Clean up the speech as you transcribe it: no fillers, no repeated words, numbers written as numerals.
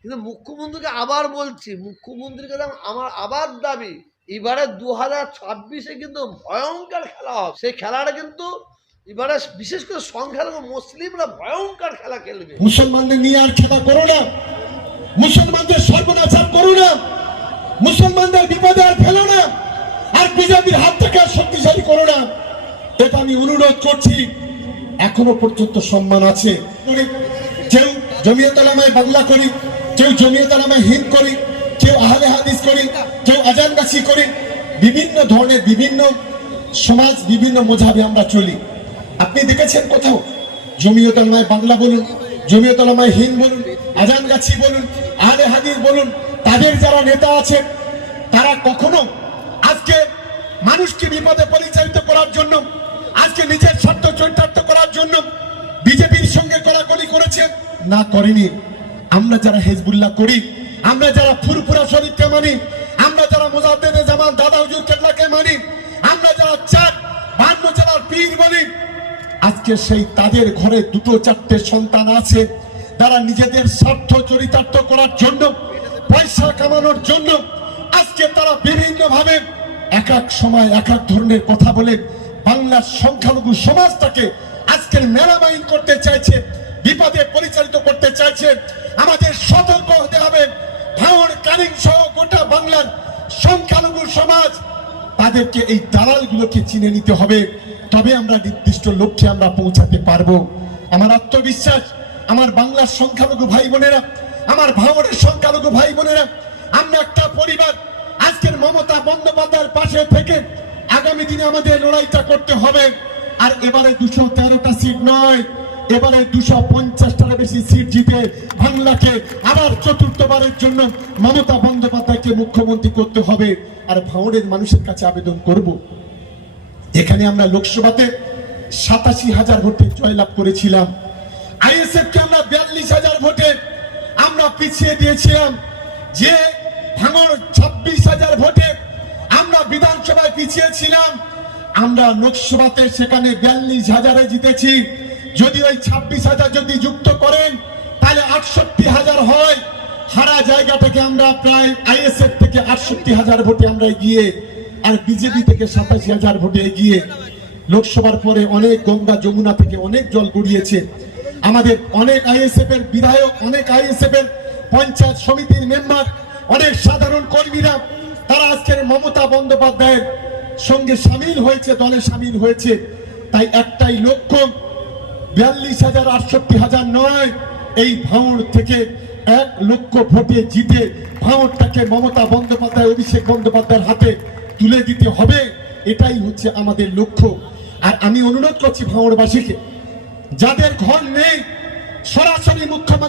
কিন্তু মুখ্যমন্ত্রীকে আবার বলছি, মুখ্যমন্ত্রীর কাছে আমার আবার দাবি, এবারে 2026-এ কিন্তু ভয়ঙ্কর খেলা হবে। সেই খেলাটা কিন্তু এবারে বিশেষ করে সংখ্যালঘু মুসলিমরা ভয়ঙ্কর খেলা খেলবে। মুসলমানদের নিয়ে আর খেলা করো না, মুসলমানদের সর্বনাশার করো না, মুসলমানদের বিপদে আর ফেলো না, আর বিজেপির হাত থেকে শক্তিশালী করো না। এটা আমি অনুরোধ করছি। এখনো পর্যন্ত সম্মান আছে। কেউ জমিয়ত উলামায়ে বাংলা করি, কেউ জমিয়ত উলামায়ে হিন্দ করি, কেউ আহলে হাদিস করি, কেউ আজানগাছি করি, বিভিন্ন ধরনের বিভিন্ন সমাজ বিভিন্ন মযহাবে আমরা চলি। আপনি দেখেছেন কোথাও জমিয়ত উলামায়ে বাংলা বলুন, জমিয়ত উলামায়ে হিন্দ বলুন, আজানগাছি বলুন, আহলে হাদিস বলুন, তাদের যারা নেতা আছে তারা কখনো আজকে মানুষকে বিপদে পরিচালিত করার জন্য, আজকে নিজের স্বার্থ চরিতার্থ করার জন্য বিজেপির সঙ্গে কোলাকুলি করেছে? না, করেনি। আমরা যারা হিজবুল্লাহ করি, আমরা যারা ফুরফুরা শরীফকে মানি, আমরা যারা মুজাদ্দেদে জামান দাদা হুজুর কেবলাকে মানি, আমরা যারা 52 জেলার পীর বলি, আজকে সেই তাদের ঘরে 2-4টে সন্তান আছে, তারা নিজেদের স্বার্থ চরিতার্থ করার জন্য, পয়সা কামানোর জন্য আজকে তারা বিভিন্ন ভাবে এক এক সময় এক এক ধরনের কথা বলে বাংলার সংখ্যালঘু সমাজটাকে আজকের মেলামাইন করতে চাইছে, বিপদে পরিচালিত করতে চাইছে। আমাদের সতর্ক হতে হবে। ভাঙড়, কালিং সহ গোটা বাংলার সংখ্যালঘু সমাজ, তাদেরকে এই দালালগুলোকে চিনে নিতে হবে, তবে আমরা নির্দিষ্ট লক্ষ্যে আমরা পৌঁছাতে পারবো। আমার আত্মবিশ্বাস, আমার বাংলার সংখ্যালঘু ভাই বোনেরা, আমার ভাঙড়ের সংখ্যালঘু ভাই বোনেরা, আমরা একটা পরিবার। আজকের মমতা বন্দ্যোপাধ্যায়ের পাশে থেকে আগামী দিনে আমাদের লড়াইটা করতে হবে। আর এবারে 213টা সিট নয়, এবারে 250টার বেশি সিট জিতে বাংলাকে আবার চতুর্থবারের জন্য মমতা বন্দ্যোপাধ্যায়কে মুখ্যমন্ত্রী করতে হবে। আর ভাঙড়ের মানুষের কাছে আবেদন করব, এখানে আমরা লোকসভাতে 87,000 ভোটে জয়লাভ করেছিলাম, আইএসএফ কে আমরা 42,000 ভোটে আমরা পিছিয়ে দিয়েছিলাম। যে ভাঙড় 26,000 ভোটে আমরা বিধানসভায় পিছিয়ে ছিলাম, আমরা লোকসভাতে সেখানে 42,000-এ জিতেছি। যদি ওই 26,000 যদি যুক্ত করেন তাহলে 68,000 হয়। হারা জায়গা থেকে আমরা প্রায় আইএসএফ থেকে 68,000 ভোটে আমরা এগিয়ে, আর বিজেপি থেকে 87,000 ভোটে এগিয়ে। লোকসভার পরে অনেক গঙ্গা যমুনা থেকে অনেক জল গড়িয়েছে। আমাদের অনেক আইএসএফ এর বিধায়ক, অনেক আইএসএফ এর পঞ্চায়েত সমিতির মেম্বার, অনেক সাধারণ কর্মীরা তারা আজকের মমতা বন্দ্যোপাধ্যায়ের সঙ্গে সামিল হয়েছে, দলে সামিল হয়েছে। তাই একটাই লক্ষ্য, 42,000 68,000 নয়, এই ভাঙড় থেকে 1 লক্ষ ভোটে জিতে ভাঙড়টাকে মমতা বন্দ্যোপাধ্যায়, অভিষেক বন্দ্যোপাধ্যায়ের হাতে তুলে দিতে হবে। এটাই হচ্ছে আমাদের লক্ষ্য। আর আমি অনুরোধ করছি ভাঙড়বাসীকে, যাদের ঘর নেই, সরাসরি মুখ্যমন্ত্রী